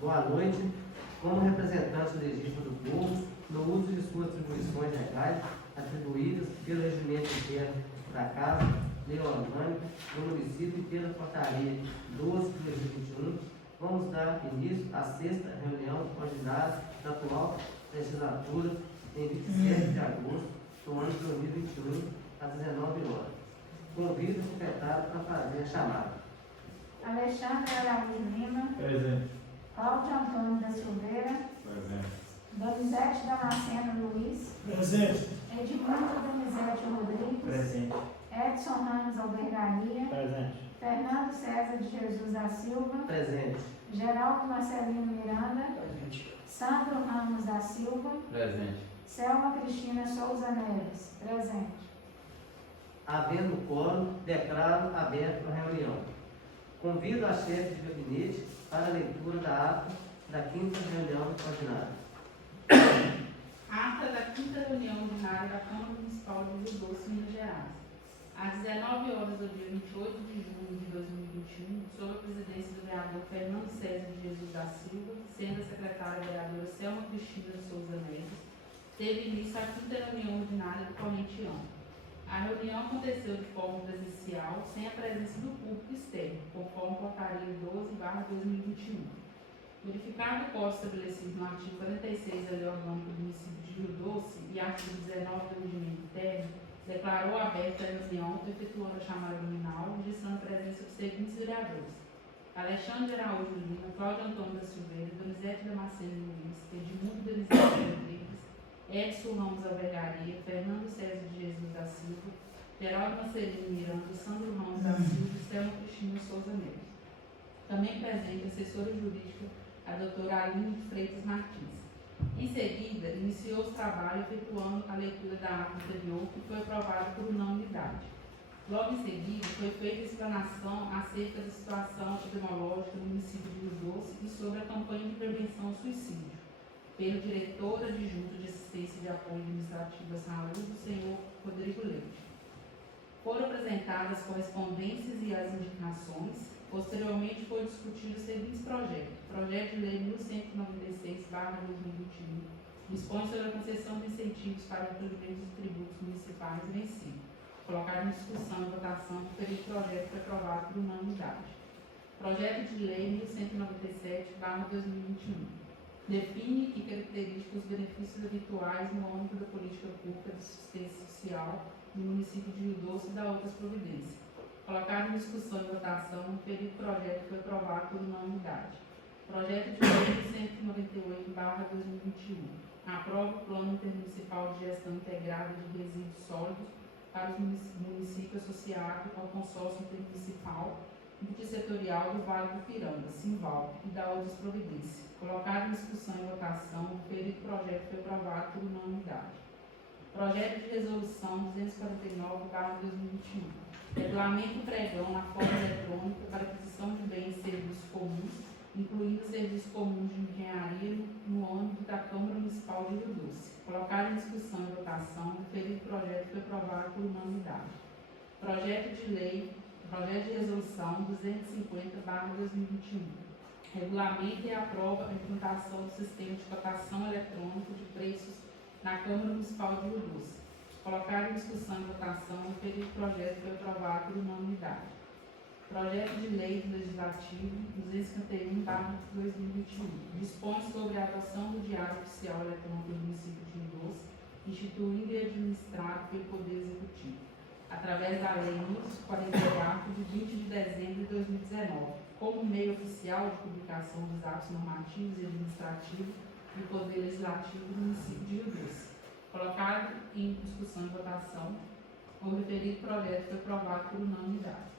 boa noite. Como representante legítimo do povo, no uso de suas atribuições legais atribuídas pelo regimento interno da Casa, lei orgânica do município e pela portaria 12 de 2021, vamos dar início à sexta reunião ordinária da atual legislatura em 27 de agosto do ano de 2021, às 19 horas. Convido o secretário para fazer a chamada. Alexandre Araújo Lima. Presente. Cláudio Antônio da Silveira. Presente. Donizete Damasceno Luiz. Presente. Edmundo Donizete Rodrigues. Presente. Edson Ramos Albergaria. Presente. Fernando César de Jesus da Silva. Presente. Geraldo Marcelino Miranda. Presente. Sandro Ramos da Silva. Presente. Selma Cristina Souza Neves. Presente. Havendo quórum, declaro aberta a reunião. Convido a chefe de gabinete para a leitura da ata da quinta reunião ordinária. Ata da quinta reunião ordinária da Câmara Municipal de Rio Doce, Minas Gerais. Às 19 horas do dia 28 de junho de 2021, sob a presidência do vereador Fernando César de Jesus da Silva, sendo a secretária vereadora Selma Cristina Souza Neves, teve início a quinta reunião ordinária do corrente ano. A reunião aconteceu de forma presencial, sem a presença do público externo, conforme portaria 12/2021. Verificado o quórum estabelecido no artigo 46 da Lei Orgânica do Município de Rio Doce e artigo 19 do Regimento Interno, declarou aberta a reunião, efetuando a chamada nominal, registrando a presença dos seguintes vereadores: Alexandre Araújo Lima, Cláudio Antônio da Silveira, Donizete Damasceno Luiz, Edmundo Donizete Rodrigues, Edson Ramos Albergaria, Fernando César de Jesus da Silva, Geraldo Marcelino Miranda, Sandro Ramos da Silva e Selma Cristina Souza Neves. Também presente a assessora jurídica, a doutora Aline de Freitas Martins. Em seguida, iniciou os trabalhos efetuando a leitura da ata anterior, que foi aprovada por unanimidade. Logo em seguida, foi feita a explanação acerca da situação epidemiológica no município de Rio Doce e sobre a campanha de prevenção ao suicídio, pelo diretor adjunto de assistência de apoio administrativo à saúde, o senhor Rodrigo Leite. Foram apresentadas as correspondências e as indicações. Posteriormente, foi discutido os seguintes projetos. Projeto de Lei 1196/2021 dispõe sobre a concessão de incentivos para o recolhimento dos tributos municipais vencidos. Colocado em discussão e votação, o referido projeto foi aprovado por unanimidade. Projeto de Lei 1197/2021 define e caracteriza os benefícios habituais no âmbito da política pública de assistência social no município de Rio Doce e da outras providências. Colocado em discussão e votação, o referido projeto foi aprovado por unanimidade. Projeto de Lei 198/2021 aprova o Plano Intermunicipal de Gestão Integrada de Resíduos Sólidos para os municípios associados ao Consórcio Intermunicipal Multissetorial do Vale do Piranga, Simval, e da outras providências. Colocado em discussão e votação, o referido projeto foi aprovado por unanimidade. Projeto de Resolução 249/2021 regulamenta o pregão na forma eletrônica para aquisição de bens e serviços comuns, incluindo serviços comuns de engenharia no âmbito da Câmara Municipal de Rio Doce. Colocado em discussão e votação, o referido projeto foi aprovado por unanimidade. Projeto de Resolução 250/2021 regulamenta e aprova a implantação do sistema de cotação eletrônico de preços na Câmara Municipal de Rio Doce. Colocado em discussão e votação, o referido projeto foi aprovado por unanimidade. Projeto de Lei Legislativo 251/2021 dispõe sobre a adoção do Diário Oficial Eletrônico do município de Rio Doce, instituído e administrado pelo Poder Executivo, através da Lei nº 44, de 20 de dezembro de 2019, como meio oficial de publicação dos atos normativos e administrativos do Poder Legislativo do município de Rio Doce. Colocado em discussão e votação, o referido projeto foi aprovado por unanimidade.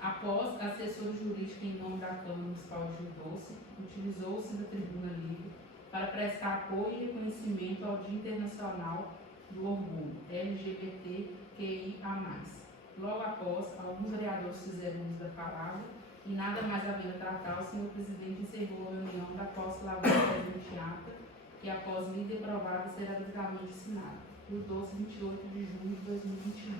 Após, a assessora jurídica em nome da Câmara Municipal de Rio Doce utilizou-se da tribuna livre para prestar apoio e reconhecimento ao Dia Internacional do Orgulho LGBTQIA+. Logo após, alguns vereadores fizeram uso da palavra e, nada mais havendo a tratar, o senhor presidente encerrou a reunião, da qual se elaborou a presente ata, que após lida e aprovada será devidamente assinada. Rio Doce, 28 de junho de 2021.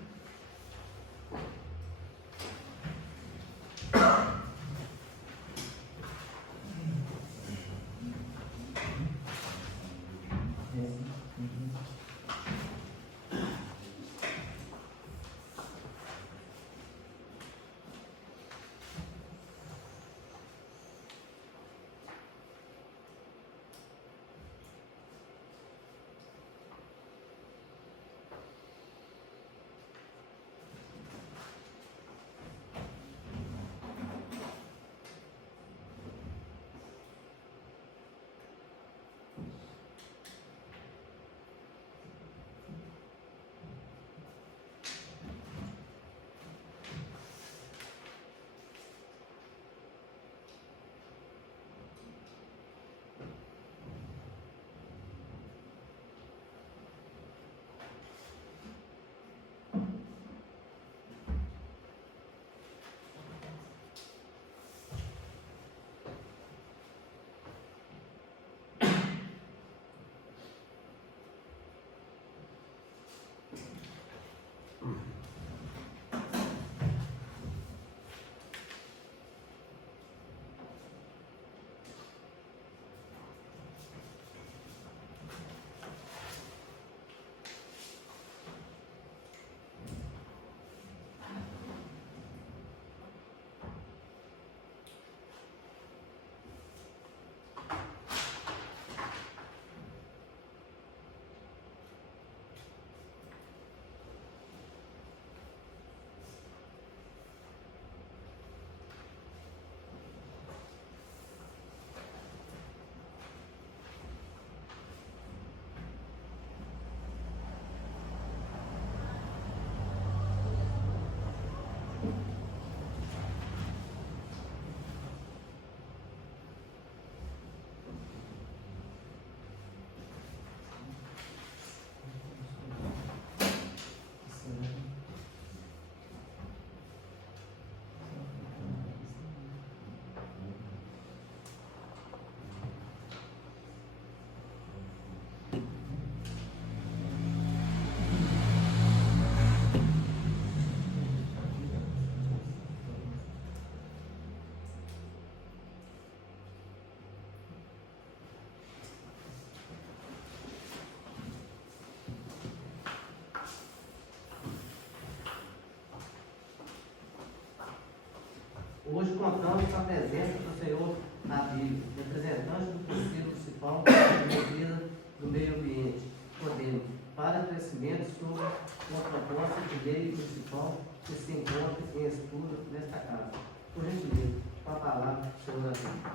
Hoje contamos com a presença do senhor Abílio, representante do Conselho Municipal de Defesa do Meio Ambiente, Podemos, para crescimento sobre uma proposta de lei municipal que se encontra em estudo nesta casa. Por gentileza, com a palavra, senhor Abílio.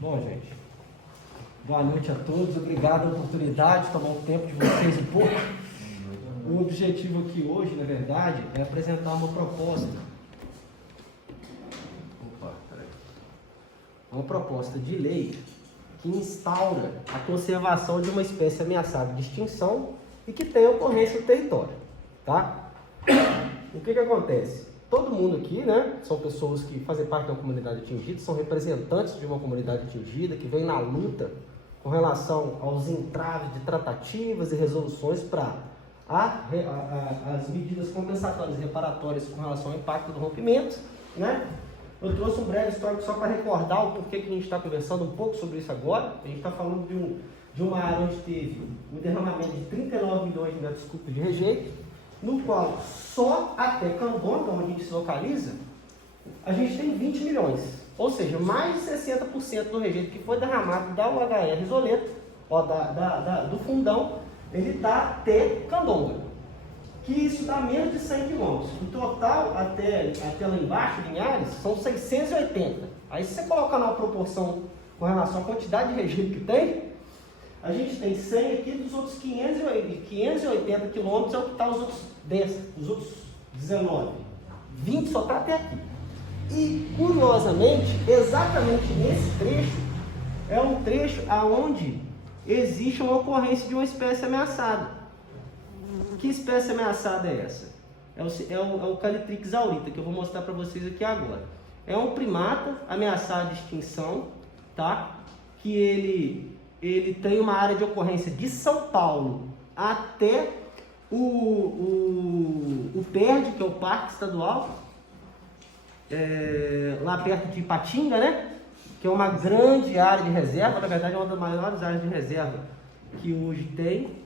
Bom, gente, boa noite a todos. Obrigado pela oportunidade de tomar o tempo de vocês um pouco. O objetivo aqui hoje, na verdade, é apresentar uma proposta. Uma proposta de lei que instaura a conservação de uma espécie ameaçada de extinção e que tem ocorrência no território, tá? O que acontece? Todo mundo aqui, né, são pessoas que fazem parte de uma comunidade atingida, são representantes de uma comunidade atingida, que vem na luta com relação aos entraves de tratativas e resoluções para as medidas compensatórias e reparatórias com relação ao impacto do rompimento, né? Eu trouxe um breve histórico só para recordar o porquê que a gente está conversando um pouco sobre isso agora. A gente está falando de uma área onde teve um derramamento de 39 milhões de metros cúbicos de rejeito, no qual só até Candonga, onde a gente se localiza, a gente tem 20 milhões. Ou seja, mais de 60% do rejeito que foi derramado da UHR Isoleto, do fundão, ele está até Candonga. Que isso dá menos de 100 quilômetros. O total, até lá embaixo, Linhares, são 680. Aí se você colocar numa proporção com relação à quantidade de rejeito que tem, a gente tem 100 aqui, dos outros 580 quilômetros é o que está os outros 10, os outros 19. 20 só está até aqui. E, curiosamente, exatamente nesse trecho, é um trecho onde existe uma ocorrência de uma espécie ameaçada. Que espécie ameaçada é essa? É o Calitrix aurita, que eu vou mostrar para vocês aqui agora. É um primata ameaçado de extinção, tá? Que ele tem uma área de ocorrência de São Paulo até o PERD, que é o Parque Estadual, lá perto de Ipatinga, né? Que é uma grande área de reserva, na verdade é uma das maiores áreas de reserva que hoje tem.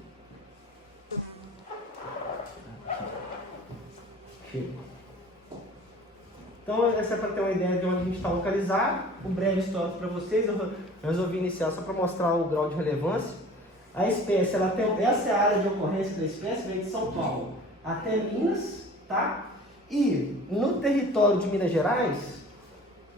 Então, essa é para ter uma ideia de onde a gente está localizado. Um breve histórico para vocês. Eu resolvi iniciar só para mostrar o grau de relevância. A espécie, essa é a área de ocorrência da espécie, vem de São Paulo até Minas, tá? E no território de Minas Gerais,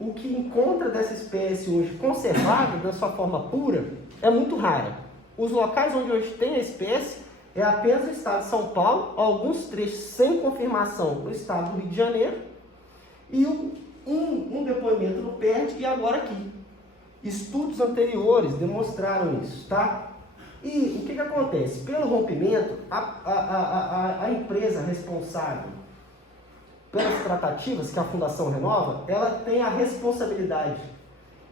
o que encontra dessa espécie hoje conservada, da sua forma pura, é muito rara. Os locais onde hoje tem a espécie é apenas o estado de São Paulo, alguns trechos sem confirmação no estado do Rio de Janeiro, e um depoimento no PERD e agora aqui. Estudos anteriores demonstraram isso, tá? E o que acontece? Pelo rompimento, a empresa responsável pelas tratativas, que a Fundação Renova, ela tem a responsabilidade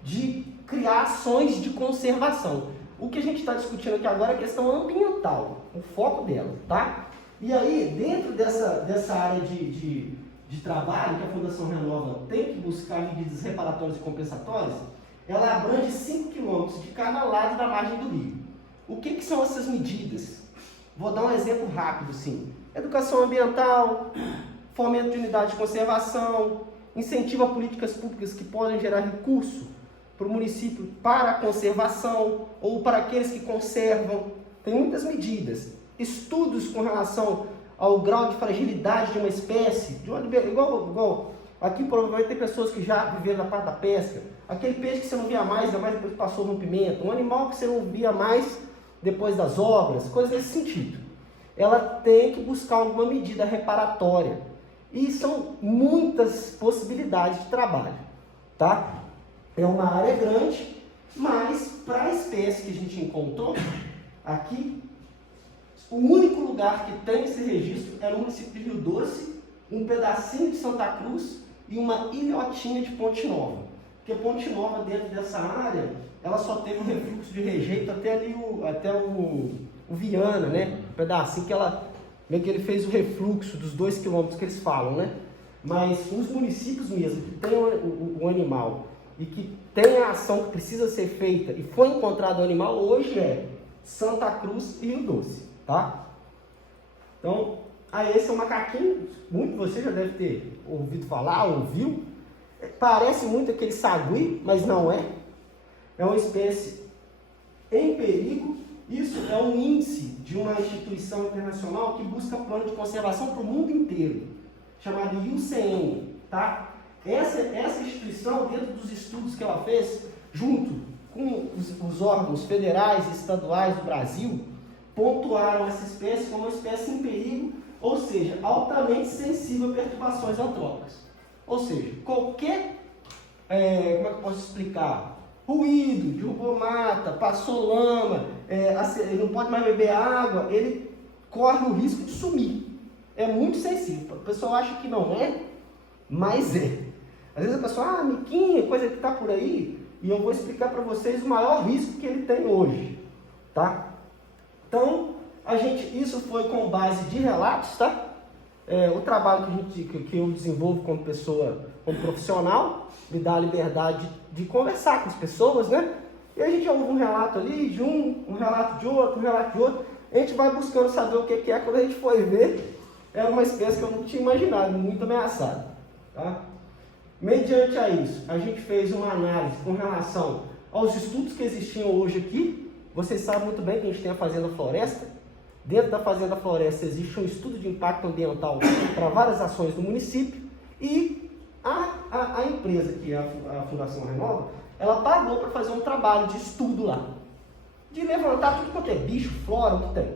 de criar ações de conservação. O que a gente está discutindo aqui agora é a questão ambiental, o foco dela, tá? E aí, dentro dessa área de trabalho que a Fundação Renova tem que buscar medidas reparatórias e compensatórias, ela abrange 5 quilômetros de cada lado da margem do rio. O que são essas medidas? Vou dar um exemplo rápido, sim. Educação ambiental, fomento de unidade de conservação, incentivo a políticas públicas que podem gerar recurso para o município para a conservação ou para aqueles que conservam. Tem muitas medidas. Estudos com relação ao grau de fragilidade de uma espécie, igual aqui provavelmente tem pessoas que já viveram na parte da pesca. Aquele peixe que você não via mais, ainda mais depois que passou o rompimento. Um animal que você não via mais depois das obras, coisas nesse sentido. Ela tem que buscar alguma medida reparatória. E são muitas possibilidades de trabalho, tá? É uma área grande, mas para a espécie que a gente encontrou aqui, o único lugar que tem esse registro é no município de Rio Doce, um pedacinho de Santa Cruz e uma ilhotinha de Ponte Nova. Porque Ponte Nova, dentro dessa área, ela só teve um refluxo de rejeito até o Viana, né? Um pedacinho que ele fez o refluxo dos 2 quilômetros que eles falam, né? Mas os municípios mesmo que tem o animal e que tem a ação que precisa ser feita e foi encontrado o animal, hoje é Santa Cruz e Rio Doce, tá? Então, esse é um macaquinho, muito de você já deve ter ouvido falar, ouviu. Parece muito aquele sagui, mas não é. É uma espécie em perigo. Isso é um índice de uma instituição internacional que busca plano de conservação para o mundo inteiro, chamado IUCN, tá? Essa instituição, dentro dos estudos que ela fez, junto com os órgãos federais e estaduais do Brasil, pontuaram essa espécie como uma espécie em perigo, ou seja, altamente sensível a perturbações antrópicas. Ou seja, qualquer, como é que eu posso explicar? Ruído, derrubou mata, passou lama, ele não pode mais beber água, ele corre o risco de sumir. É muito sensível. O pessoal acha que não é, mas é. Às vezes a pessoa, miquinha, coisa que está por aí, e eu vou explicar para vocês o maior risco que ele tem hoje, tá? Então, isso foi com base de relatos, tá? O trabalho que eu desenvolvo como pessoa, como profissional, me dá a liberdade de conversar com as pessoas, né? E a gente ouve um relato ali de um relato de outro, um relato de outro. A gente vai buscando saber o que é. Quando a gente foi ver, era uma espécie que eu não tinha imaginado, muito ameaçada, tá? Mediante a isso, a gente fez uma análise com relação aos estudos que existiam hoje aqui. Vocês sabem muito bem que a gente tem a Fazenda Floresta. Dentro da Fazenda Floresta existe um estudo de impacto ambiental para várias ações do município. E a empresa, que é a Fundação Renova, ela pagou para fazer um trabalho de estudo lá. De levantar tudo quanto é bicho, flora, o que tem.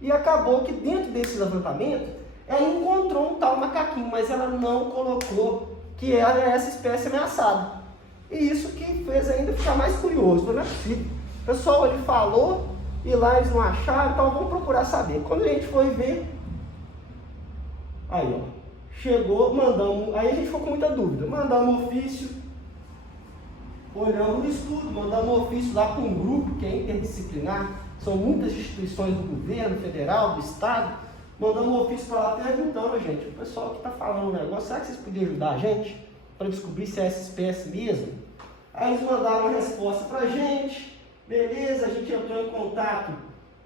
E acabou que dentro desse levantamento, ela encontrou um tal macaquinho, mas ela não colocou que era essa espécie ameaçada. E isso que fez ainda ficar mais curioso, não é possível. O pessoal ali falou, e lá eles não acharam, então vamos procurar saber. Quando a gente foi ver, aí ó, chegou, mandamos, aí a gente ficou com muita dúvida, mandamos ofício, olhamos o estudo, mandamos ofício lá para um grupo que é interdisciplinar, são muitas instituições do governo federal, do estado. Mandamos um ofício para lá perguntando, gente, o pessoal que está falando um negócio, será que vocês podiam ajudar a gente para descobrir se é essa espécie mesmo? Aí eles mandaram uma resposta para a gente, beleza, a gente entrou em contato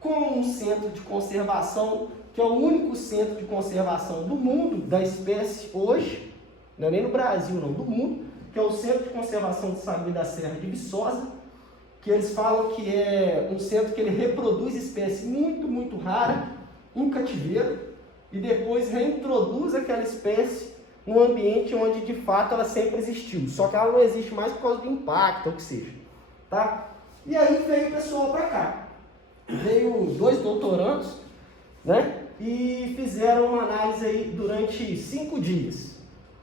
com um centro de conservação, que é o único centro de conservação do mundo da espécie hoje, não é nem no Brasil não, do mundo, que é o Centro de Conservação de Sagui da Serra de Viçosa, que eles falam que é um centro que ele reproduz espécie muito, muito rara, um cativeiro, e depois reintroduz aquela espécie num ambiente onde de fato ela sempre existiu, só que ela não existe mais por causa do impacto, ou que seja, tá? E aí veio o pessoal para cá, veio 2 doutorandos, né? E fizeram uma análise aí durante 5 dias.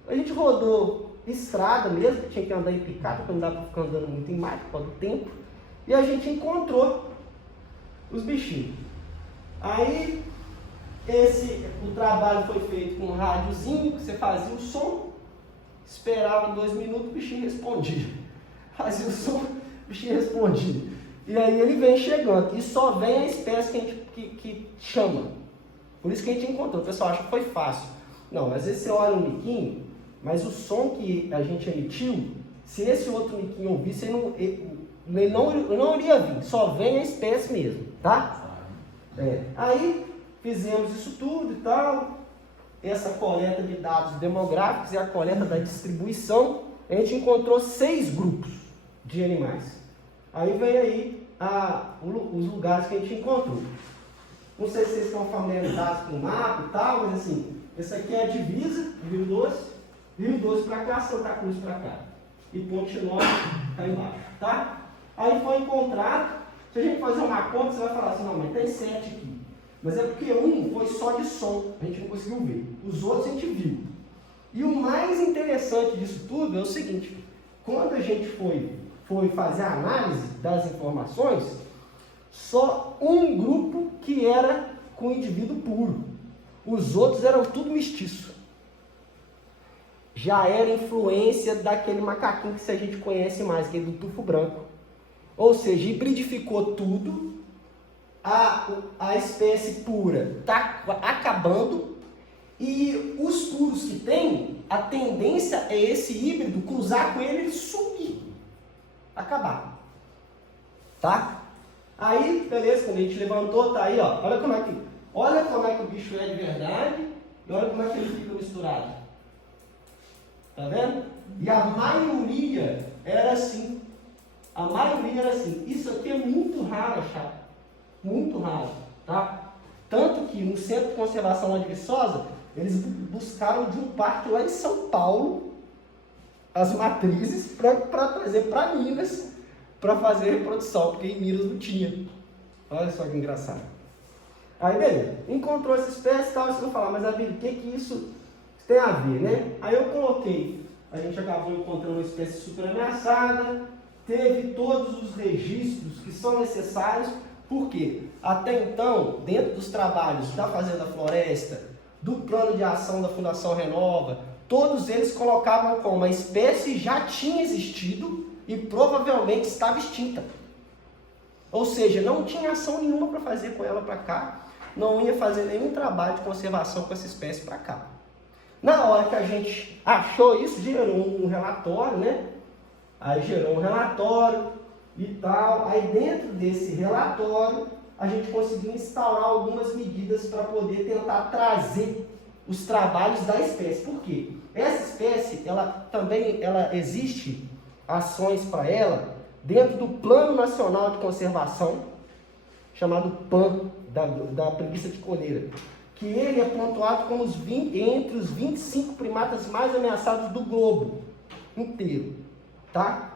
A gente rodou estrada mesmo, tinha que andar em picada, porque não dá para ficar andando muito em mar por causa do tempo, e a gente encontrou os bichinhos. Aí o trabalho foi feito com um rádiozinho, que você fazia o som, esperava 2 minutos, o bichinho respondia. Fazia o som, o bichinho respondia. E aí ele vem chegando, e só vem a espécie que a gente que chama. Por isso que a gente encontrou. O pessoal acha que foi fácil. Não, às vezes você olha um miquinho, mas o som que a gente emitiu, se esse outro miquinho ouvisse, ele não iria vir, só vem a espécie mesmo, tá? Aí fizemos isso tudo e tal, essa coleta de dados demográficos e a coleta da distribuição, a gente encontrou 6 grupos de animais. Aí vem aí os lugares que a gente encontrou. Não sei se vocês estão familiarizados com o mapa e tal, mas assim, essa aqui é a divisa, Rio Doce para cá, Santa Cruz para cá. E Ponte Nova cá embaixo, tá? Aí foi encontrado, se a gente fazer uma conta, você vai falar assim, não, mas tem 7 aqui. Mas é porque um foi só de som, a gente não conseguiu ver. Os outros a gente viu. E o mais interessante disso tudo é o seguinte, quando a gente foi fazer a análise das informações, só um grupo que era com indivíduo puro. Os outros eram tudo mestiço. Já era influência daquele macaquinho que a gente conhece mais, que é do tufo branco. Ou seja, hibridificou tudo, a espécie pura está acabando, e os puros que tem, a tendência é esse híbrido cruzar com ele e sumir, acabar. Tá? Aí, beleza, quando a gente levantou, tá aí, ó, olha como é que o bicho é de verdade, e olha como é que ele fica misturado. Tá vendo? E a maioria era assim. A maioria era assim. Isso aqui é muito raro achar. Muito raro, tá? Tanto que no Centro de Conservação lá de Viçosa, eles buscaram de um parque lá em São Paulo as matrizes para trazer para Minas para fazer reprodução, porque em Minas não tinha. Olha só que engraçado. Aí, beleza, encontrou essa espécie e tal, vocês vão falar, mas Abílio, o que isso tem a ver, né? Aí eu coloquei, a gente acabou encontrando uma espécie super ameaçada, teve todos os registros que são necessários, porque até então, dentro dos trabalhos da Fazenda Floresta, do plano de ação da Fundação Renova, todos eles colocavam como a espécie já tinha existido e provavelmente estava extinta. Ou seja, não tinha ação nenhuma para fazer com ela para cá, não ia fazer nenhum trabalho de conservação com essa espécie para cá. Na hora que a gente achou isso, gerou um relatório, né? Aí gerou um relatório e tal. Aí dentro desse relatório, a gente conseguiu instaurar algumas medidas para poder tentar trazer os trabalhos da espécie. Por quê? Essa espécie, ela existe ações para ela dentro do Plano Nacional de Conservação, chamado PAN, da preguiça de coleira, que ele é pontuado como entre os 25 primatas mais ameaçados do globo inteiro, tá?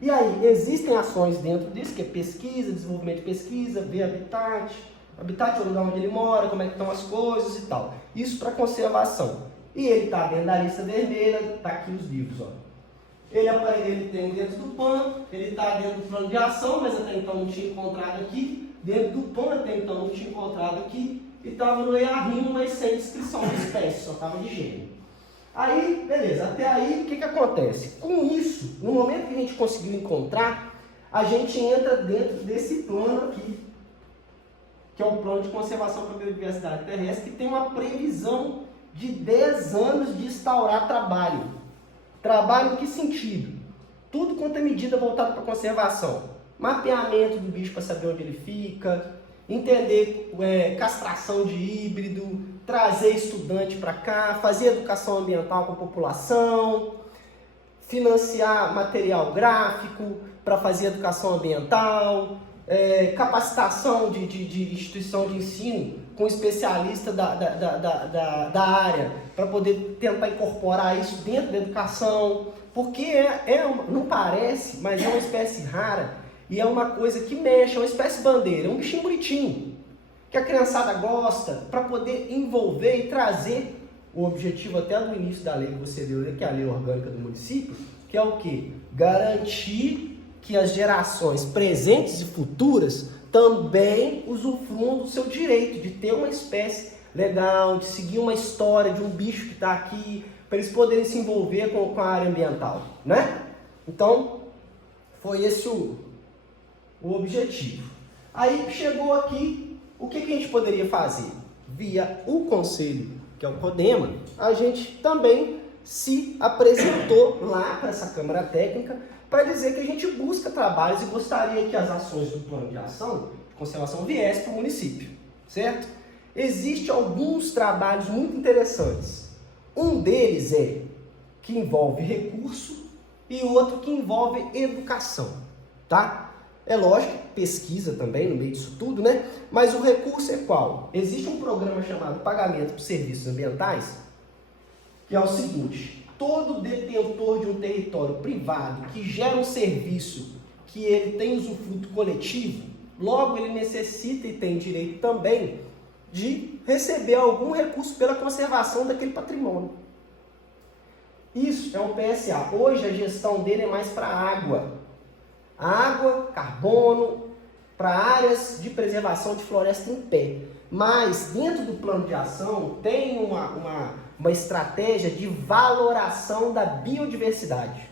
E aí, existem ações dentro disso, que é pesquisa, desenvolvimento de pesquisa, ver habitat é o lugar onde ele mora, como é que estão as coisas e tal. Isso para conservação. E ele está dentro da lista vermelha, está aqui os livros, ó. Ele tem dentro do PAN, ele está dentro do plano de ação, mas até então não tinha encontrado aqui. Dentro do PAN, até então não tinha encontrado aqui. E estava no EARIM, mas sem descrição de espécie, só estava de gênero. Aí, beleza, até aí o que acontece? Com isso, no momento que a gente conseguiu encontrar, a gente entra dentro desse plano aqui, que é o Plano de Conservação para a Biodiversidade Terrestre, que tem uma previsão de 10 anos de instaurar trabalho. Trabalho em que sentido? Tudo quanto é medida voltada para a conservação. Mapeamento do bicho para saber onde ele fica, entender castração de híbrido, trazer estudante para cá, fazer educação ambiental com a população, financiar material gráfico para fazer educação ambiental, capacitação de instituição de ensino com especialista da área para poder tentar incorporar isso dentro da educação, porque não parece, mas é uma espécie rara e é uma coisa que mexe, é uma espécie bandeira, é um bichinho bonitinho, que a criançada gosta, para poder envolver e trazer o objetivo até do início da lei que você leu, que é a lei orgânica do município, que é o quê? Garantir que as gerações presentes e futuras também usufruam do seu direito de ter uma espécie legal, de seguir uma história de um bicho que está aqui, para eles poderem se envolver com a área ambiental, né? Então, foi esse o objetivo. Aí chegou aqui, o que a gente poderia fazer? Via o conselho, que é o CODEMA, a gente também se apresentou lá para essa Câmara Técnica para dizer que a gente busca trabalhos e gostaria que as ações do plano de ação de conservação viessem para o município, certo? Existem alguns trabalhos muito interessantes. Um deles que envolve recurso e outro que envolve educação, tá? É lógico, pesquisa também no meio disso tudo, né? Mas o recurso é qual? Existe um programa chamado Pagamento por Serviços Ambientais, que é o seguinte: todo detentor de um território privado que gera um serviço que ele tem usufruto coletivo, logo ele necessita e tem direito também de receber algum recurso pela conservação daquele patrimônio. Isso é um PSA. Hoje a gestão dele é mais para água, carbono, para áreas de preservação de floresta em pé. Mas dentro do plano de ação tem uma estratégia de valoração da biodiversidade.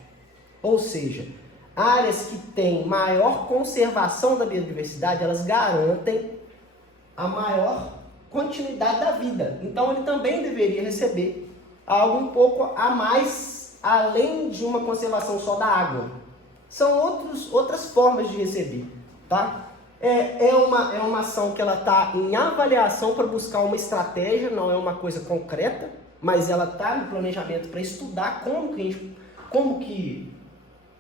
Ou seja, áreas que têm maior conservação da biodiversidade, elas garantem a maior continuidade da vida. Então ele também deveria receber algo um pouco a mais, além de uma conservação só da água. São outras formas de receber, tá? É uma ação que ela está em avaliação para buscar uma estratégia, não é uma coisa concreta, mas ela está no planejamento para estudar como que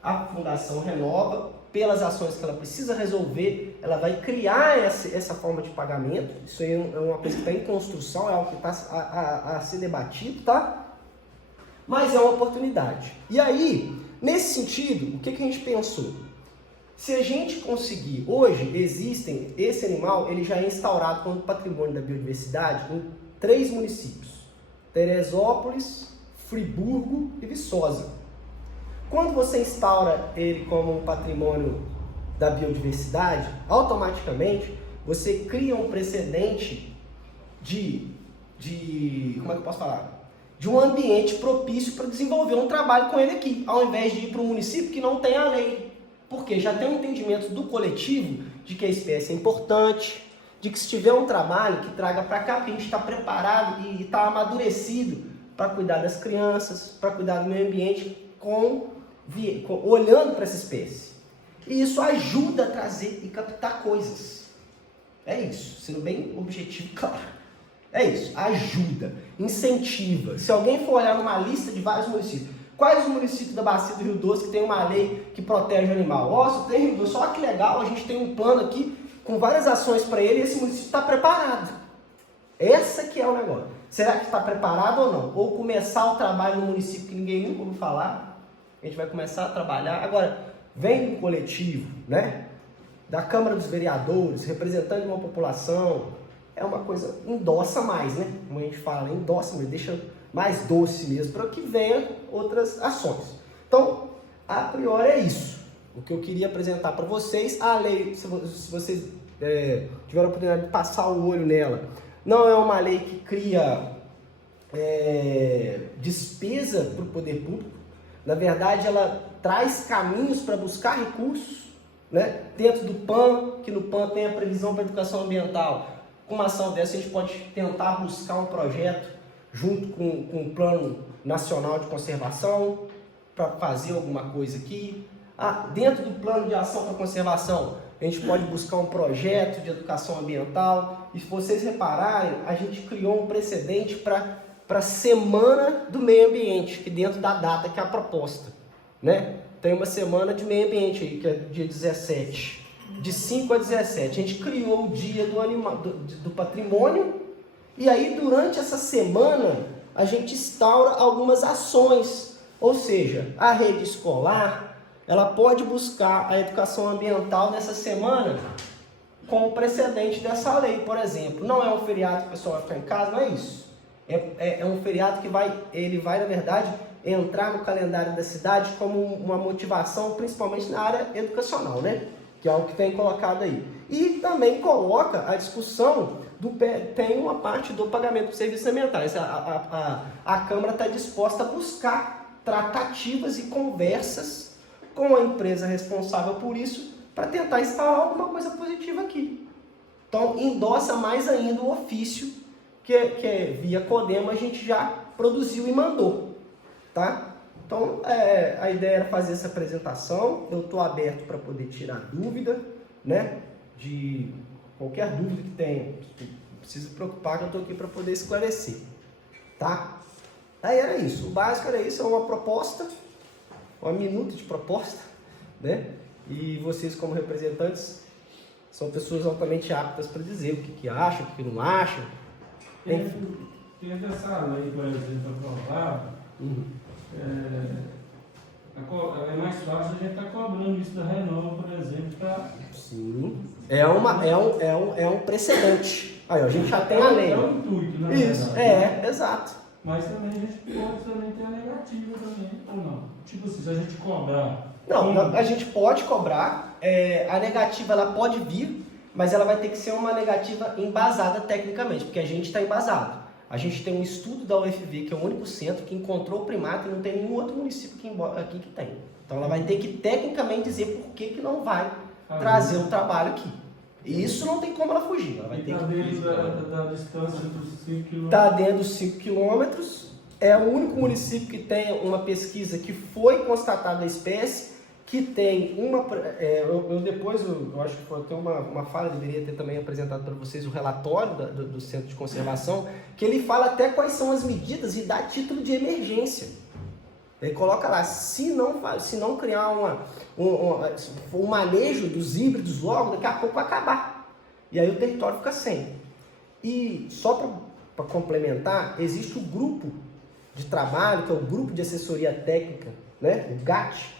a Fundação Renova, pelas ações que ela precisa resolver, ela vai criar essa forma de pagamento. Isso aí é uma coisa que está em construção, é algo que está a ser debatido, tá? Mas é uma oportunidade. E aí, nesse sentido, o que a gente pensou? Se a gente conseguir, hoje esse animal ele já é instaurado como patrimônio da biodiversidade em 3 municípios: Teresópolis, Friburgo e Viçosa. Quando você instaura ele como um patrimônio da biodiversidade, automaticamente você cria um precedente como é que eu posso falar? De um ambiente propício para desenvolver um trabalho com ele aqui, ao invés de ir para um município que não tem a lei. Porque já tem um entendimento do coletivo de que a espécie é importante, de que se tiver um trabalho que traga para cá, porque a gente está preparado e está amadurecido para cuidar das crianças, para cuidar do meio ambiente, olhando para essa espécie. E isso ajuda a trazer e captar coisas. É isso, sendo bem objetivo, claro. É isso, ajuda, incentiva. Se alguém for olhar numa lista de vários municípios, quais os municípios da Bacia do Rio Doce que tem uma lei que protege o animal? Nossa, tem Rio Doce, olha que legal, a gente tem um plano aqui com várias ações para ele e esse município está preparado. Essa que é o negócio. Será que está preparado ou não? Ou começar o trabalho no município que ninguém nunca ouviu falar, a gente vai começar a trabalhar. Agora, vem um coletivo, né? Da Câmara dos Vereadores, representante de uma população, é uma coisa, endossa mais, né? Como a gente fala, endossa, mas deixa mais doce mesmo, para que venham outras ações. Então, a priori é isso. O que eu queria apresentar para vocês, a lei, se vocês tiveram a oportunidade de passar o olho nela, não é uma lei que cria despesa para o poder público. Na verdade, ela traz caminhos para buscar recursos, né? Dentro do PAN, que no PAN tem a previsão para educação ambiental. Com uma ação dessa, a gente pode tentar buscar um projeto junto com o Plano Nacional de Conservação para fazer alguma coisa aqui. Dentro do Plano de Ação para Conservação, a gente pode buscar um projeto de educação ambiental. E se vocês repararem, a gente criou um precedente para a Semana do Meio Ambiente, que dentro da data que é a proposta, né? Tem uma semana de meio ambiente aí, que é dia 17. De 5 a 17, a gente criou o dia do patrimônio, e aí durante essa semana a gente instaura algumas ações, ou seja, a rede escolar ela pode buscar a educação ambiental nessa semana como precedente dessa lei, por exemplo. Não é um feriado que o pessoal vai ficar em casa, não é isso. É um feriado que vai, na verdade, entrar no calendário da cidade como uma motivação, principalmente na área educacional, né? Que é o que tem colocado aí. E também coloca a discussão, tem uma parte do pagamento por serviços ambientais. A Câmara está disposta a buscar tratativas e conversas com a empresa responsável por isso, para tentar instalar alguma coisa positiva aqui. Então, endossa mais ainda o ofício que via Codema a gente já produziu e mandou. Tá? Então, a ideia era fazer essa apresentação. Eu estou aberto para poder tirar dúvida, né? De qualquer dúvida que tenha. Não precisa se preocupar que eu estou aqui para poder esclarecer. Tá? Aí era isso. O básico era isso. É uma proposta, uma minuta de proposta, né? E vocês, como representantes, são pessoas altamente aptas para dizer o que acham, o que não acham. Teve essa lei, por exemplo, aprovada. É mais fácil a gente estar cobrando isso da Renova, por exemplo, para... Sim. É um precedente. Aí, a gente já tem a lei. É o intuito, né? Isso, exato. Mas também a gente pode também ter a negativa também, ou não? Tipo assim, se a gente cobrar... Não, a gente pode cobrar. A negativa ela pode vir, mas ela vai ter que ser uma negativa embasada tecnicamente, porque a gente está embasado. A gente tem um estudo da UFV, que é o único centro que encontrou o primata e não tem nenhum outro município aqui que tem. Então ela vai ter que tecnicamente dizer por que não vai trazer o trabalho aqui. E isso não tem como ela fugir. Ela vai ter está que... dentro da distância dos 5 km. Está dentro dos 5 km. É o único município que tem uma pesquisa que foi constatada a espécie, que tem uma... eu depois, eu acho que foi até uma fala, deveria ter também apresentado para vocês o relatório do Centro de Conservação, que ele fala até quais são as medidas e dá título de emergência. Ele coloca lá, se não criar um manejo dos híbridos logo, daqui a pouco vai acabar. E aí o território fica sem. E só para complementar, existe o grupo de trabalho, que é o Grupo de Assessoria Técnica, né? O GAT.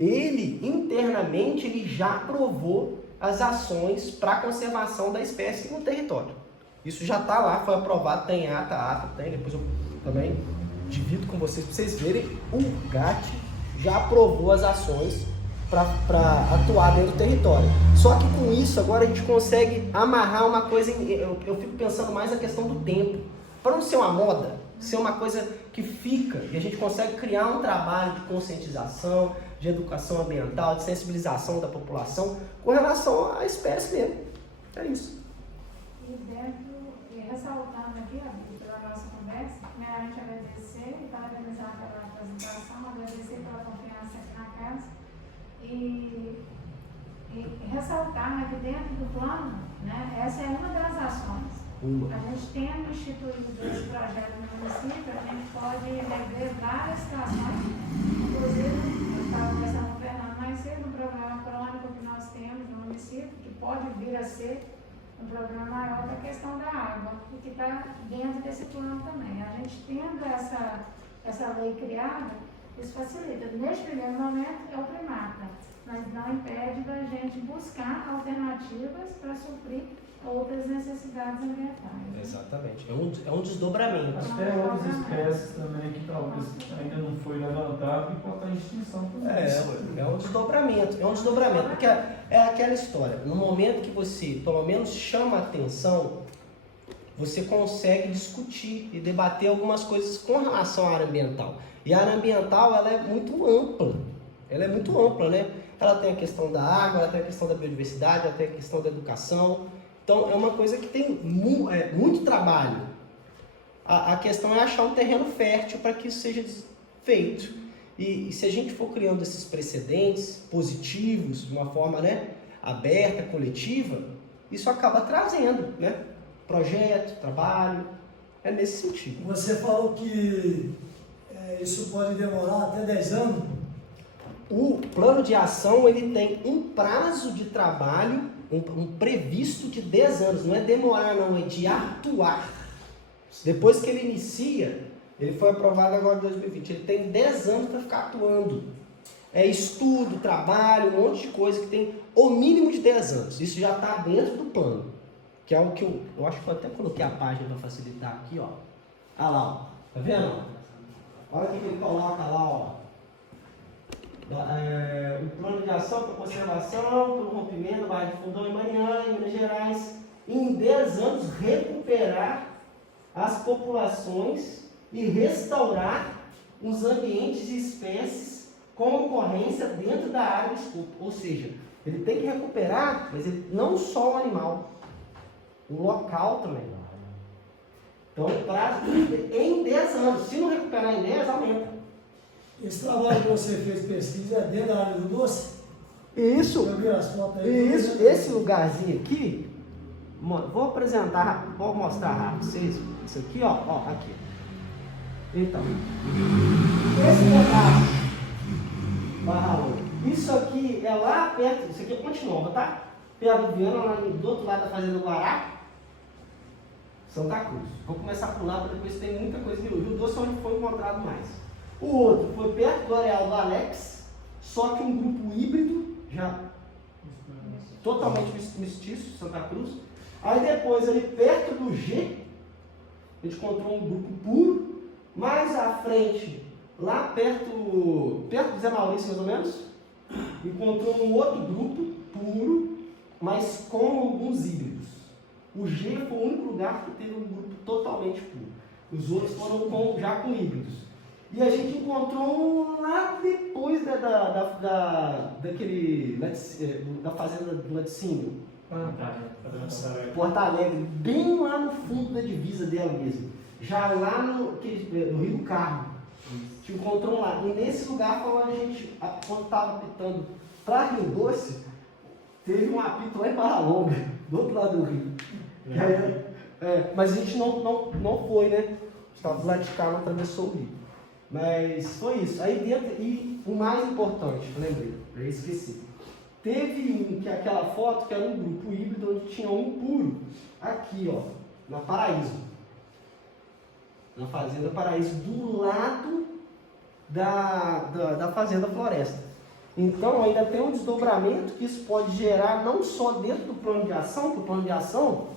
Ele, internamente, ele já aprovou as ações para a conservação da espécie no território. Isso já está lá, foi aprovado, tem ata, tem, depois eu também divido com vocês, para vocês verem, o GAT já aprovou as ações para atuar dentro do território. Só que com isso, agora a gente consegue amarrar uma coisa, eu fico pensando mais na questão do tempo, para não ser uma moda, ser uma coisa que fica, e a gente consegue criar um trabalho de conscientização, de educação ambiental, de sensibilização da população com relação à espécie mesmo. É isso. E dentro, ressaltando aqui, pela nossa conversa, primeiramente agradecer e parabenizar pela apresentação, agradecer pela confiança aqui na casa e ressaltar que dentro do plano, né, essa é uma das ações. A gente tendo instituído esse projeto no município, a gente pode rever várias situações, inclusive, eu estava conversando com o Fernando mais cedo, um problema crônico que nós temos no município, que pode vir a ser um problema maior da questão da água, e que está dentro desse plano também. A gente tendo essa lei criada, isso facilita. Neste primeiro momento é o primata, mas não impede da gente buscar alternativas para suprir outras necessidades ambientais. Exatamente. É um desdobramento. Até outras espécies também que talvez ainda não foi levantado e pode estar em extinção também. É um desdobramento, porque é aquela história. No momento que você, pelo menos, chama a atenção, você consegue discutir e debater algumas coisas com relação à área ambiental. E a área ambiental, ela é muito ampla. Ela é muito ampla, né? Ela tem a questão da água, ela tem a questão da biodiversidade, ela tem a questão da educação. Então, é uma coisa que tem muito trabalho. A questão é achar um terreno fértil para que isso seja feito. E se a gente for criando esses precedentes positivos, de uma forma, né, aberta, coletiva, isso acaba trazendo, né, projeto, trabalho. É nesse sentido. Você falou que isso pode demorar até 10 anos? O plano de ação, ele tem um prazo de trabalho, um previsto de 10 anos. Não é demorar, não, é de atuar. Depois que ele inicia, ele foi aprovado agora em 2020, ele tem 10 anos para ficar atuando. É estudo, trabalho, um monte de coisa que tem o mínimo de 10 anos. Isso já está dentro do plano. Que é o que eu acho que eu até coloquei a página para facilitar aqui, ó. Olha lá, ó. Tá vendo? Olha o que ele coloca lá, ó. O plano de ação para conservação, para o rompimento, Barra de Fundão e Mariana, em Minas Gerais, em 10 anos recuperar as populações e restaurar os ambientes e espécies com ocorrência dentro da área do escopo. Ou seja, ele tem que recuperar, mas não só o animal, o local também. Então, o prazo em 10 anos. Se não recuperar em 10, aumenta. Esse trabalho que você fez pesquisa é dentro da área do doce? Isso. Eu vi as fotos aí. Isso, esse lugarzinho aqui, vou apresentar, vou mostrar rápido pra vocês. Isso aqui, ó, aqui. Então, esse pedaço, isso aqui é lá perto, isso aqui é Ponte Nova, tá? Perto do Viana, lá do outro lado da Fazenda do Guará, Santa Cruz. Vou começar por lá, para depois tem muita coisa. O Rio Doce é onde foi encontrado mais. O outro foi perto do areal do Alex, só que um grupo híbrido, já totalmente mestiço, Santa Cruz. Aí depois, ali perto do G, a gente encontrou um grupo puro. Mais à frente, lá perto do Zé Maurício, mais ou menos, encontrou um outro grupo puro, mas com alguns híbridos. O G foi o único lugar que teve um grupo totalmente puro. Os outros foram já com híbridos. E a gente encontrou lá depois da fazenda do laticínio. Porto Alegre, bem lá no fundo da divisa dela mesmo. Já lá no Rio do Carmo. te encontrou um lá. E nesse lugar foi onde a gente, quando estava apitando para Rio Doce, teve um apito lá em Barra Longa, do outro lado do rio. Mas a gente não foi, né? Estava do lado de cá, não atravessou o rio. Mas foi isso. Aí dentro, e o mais importante, eu lembrei, eu esqueci. Teve aquela foto que era um grupo híbrido onde tinha um puro, aqui, ó, na Paraíso. Na Fazenda Paraíso, do lado da Fazenda Floresta. Então ainda tem um desdobramento que isso pode gerar não só dentro do plano de ação, que o plano de ação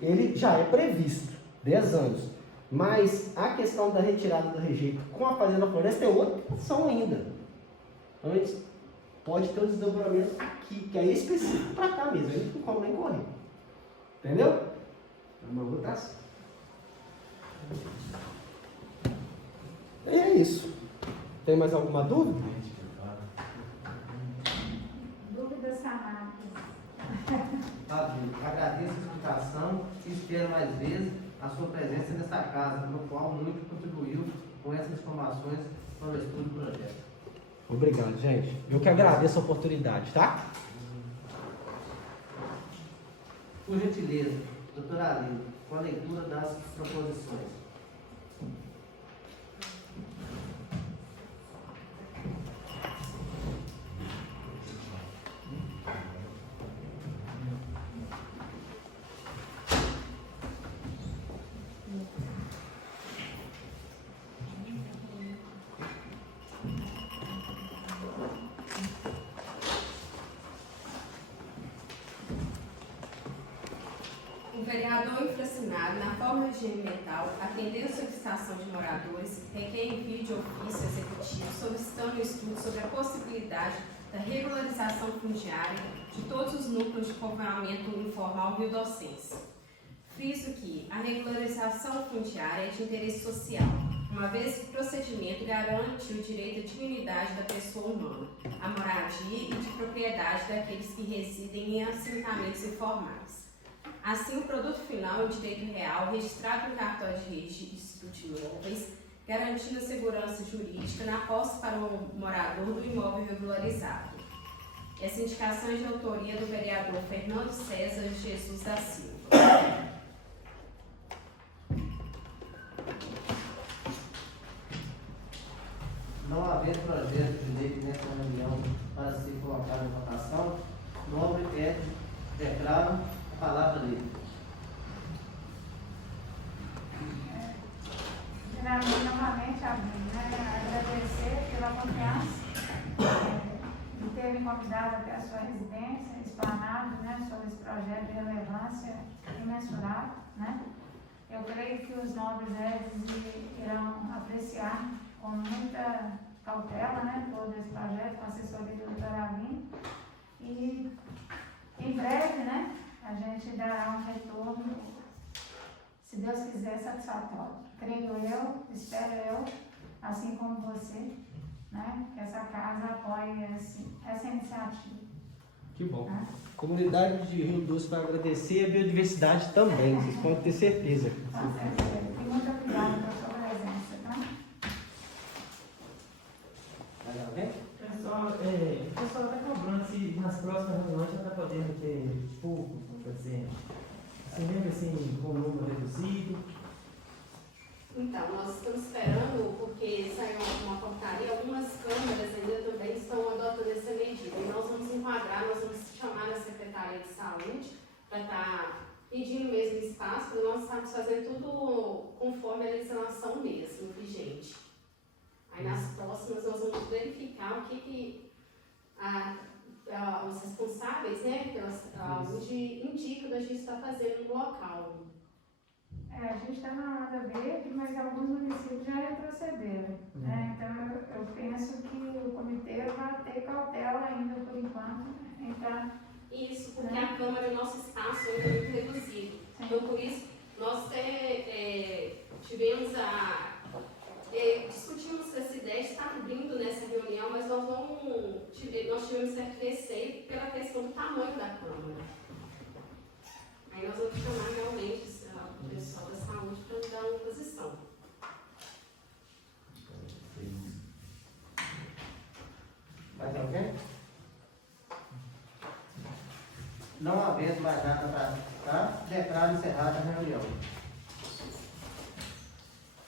ele já é previsto, 10 anos. Mas a questão da retirada do rejeito com a Fazenda Floresta é outra ação ainda. Antes, pode ter um desdobramento aqui, que é específico para cá mesmo, a gente não come nem correr. Entendeu? É uma outra ação. E é isso. Tem mais alguma dúvida? Dúvidas sanadas. Fabinho, agradeço a explicação e espero mais vezes a sua presença nesta casa, no qual muito contribuiu com essas informações para o estudo do projeto. Obrigado, gente. Eu que agradeço a oportunidade, tá? Por gentileza, doutora Aline, com a leitura das proposições. O vereador infracionado, na forma regimental, atendendo a solicitação de moradores, requer envio de ofício executivo solicitando um estudo sobre a possibilidade da regularização fundiária de todos os núcleos de povoamento informal rio-docense. Friso que a regularização fundiária é de interesse social, uma vez que o procedimento garante o direito à dignidade da pessoa humana, à moradia e de propriedade daqueles que residem em assentamentos informais. Assim, o produto final é um direito real registrado no cartório de registro de imóveis, garantindo a segurança jurídica na posse para o morador do imóvel regularizado. Essa indicação é de autoria do vereador Fernando César Jesus da Silva. Não haver projeto de lei nessa reunião para ser colocado em votação, nobre declaro a palavra livre. Finalmente, novamente, agradecer pela confiança de ter me convidado até a sua residência, explanado sobre esse projeto de relevância imensurável. Eu creio que os nobres irão apreciar com muita cautela todo esse projeto, com a assessoria do doutor Aline. E em breve a gente dará um retorno, se Deus quiser, satisfatório. Creio eu, espero eu, assim como você, que essa casa apoie essa iniciativa. Que bom. A comunidade de Rio Doce vai agradecer e a biodiversidade também, vocês podem ter certeza. Com certeza. E muito obrigada pela sua presença. Mais alguém? O pessoal está cobrando se nas próximas reuniões já está podendo ter pouco, por exemplo. Você lembra assim, com o número reduzido? Então, nós estamos esperando, porque saiu uma portaria, algumas câmaras ainda também estão adotando essa medida. E nós vamos enquadrar, nós vamos chamar a Secretaria de Saúde para estar pedindo mesmo espaço, para nós estarmos fazendo tudo conforme a legislação mesmo, vigente. Aí nas próximas nós vamos verificar o que os responsáveis pela saúde indicam da gente estar fazendo no local. A gente está na onda verde, mas alguns municípios já retrocederam. Então eu penso que o comitê vai ter cautela ainda por enquanto. Isso, porque a Câmara é nosso espaço ainda é muito reduzido. Então por isso nós tivemos discutimos essa ideia de estar abrindo nessa reunião, mas nós tivemos certo receio pela questão do tamanho da Câmara. Aí nós vamos chamar realmente o pessoal da saúde para nos dar uma posição. Mais alguém? Não havendo mais nada para declaro encerrada a reunião.